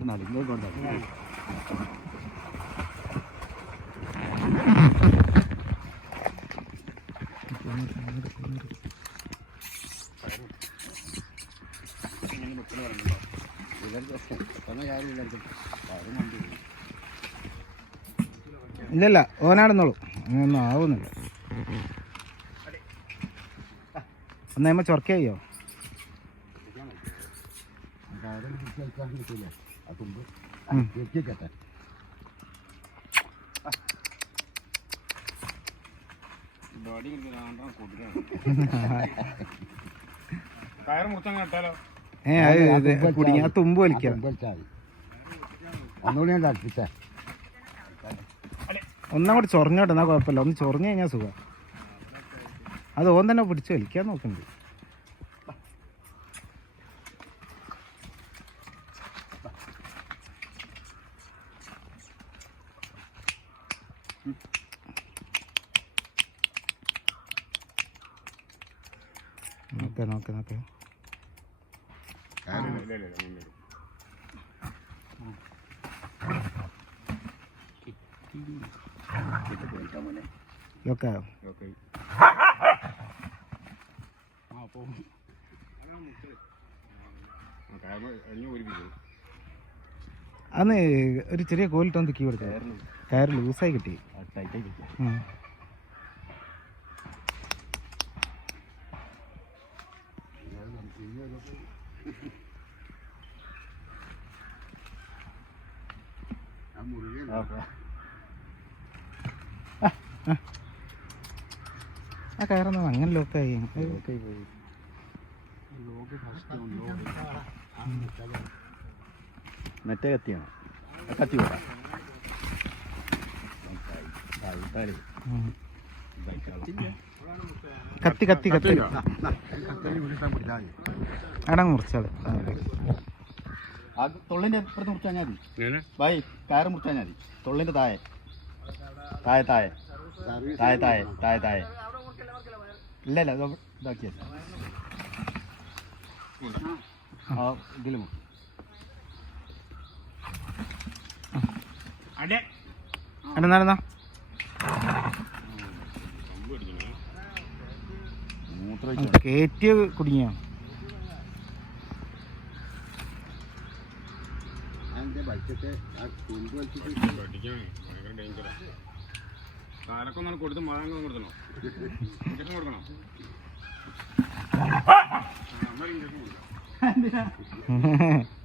കൊടുത്താൽ ഇങ്ങോട്ട് ഇല്ല ഇല്ലല്ല ഓനാടുന്നോളൂ. അങ്ങനൊന്നും ആവുന്നില്ല. ഒന്നായ്മ ചൊറക്കയ്യോ ഉം. കയറ് മുറിച്ചങ്ങ് ഇട്ടാലോ ഏ അത് കുടുങ്ങി ആ തുമ്പ് വലിക്കാം. ഒന്നുകൂടി ഞാൻ അടുപ്പിച്ചേ ഒന്നങ്ങോട്ട് ചൊറഞ്ഞോട്ടെ എന്നാ കുഴപ്പമില്ല. ഒന്ന് ചൊറഞ്ഞു കഴിഞ്ഞാൽ സുഖം. അത് ഓൻ തന്നെ പിടിച്ച് വലിക്കാൻ നോക്കുന്നുണ്ട്. നോക്കെ നോക്കാം നോക്കാം ഓക്കെ ആ അന്ന് ഒരു ചെറിയ കോലിട്ടൊന്ന് കീ കൊടുത്തു കയറ് ലൂസായി കിട്ടി. ആ കയറൊന്നും അങ്ങനെ ലോക്കായി മറ്റേ കത്തിയാണ് കത്തി കൂടാ ഉം. കത്തി കത്തി കത്തി. അടങ്ങ് മുറിച്ചാൽ തൊള്ളിന്റെ ഇപ്പുറത്ത് മുറിച്ചാൽ മതി. ബൈ കയറ് മുറിച്ചാൽ മതി. തൊള്ളിന്റെ താഴെ. താഴെ താഴെ. താഴെ താഴെ താഴെ താഴെ. ഇല്ല ഇല്ല ഇത് ഇതാക്കിയ ആ ഇതിലും അടേ എടാ കയറ്റിയ കുടുങ്ങിയോ? പഠിക്കാൻ ഭയങ്കര ഡേഞ്ചറാ കാരൊക്കെ ഒന്ന് കൊടുത്ത് മഴ കൊടുത്തണോ? ഇഞ്ചക്ഷൻ കൊടുക്കണോ? ഇഞ്ചക്ഷൻ കൊടുക്കാം.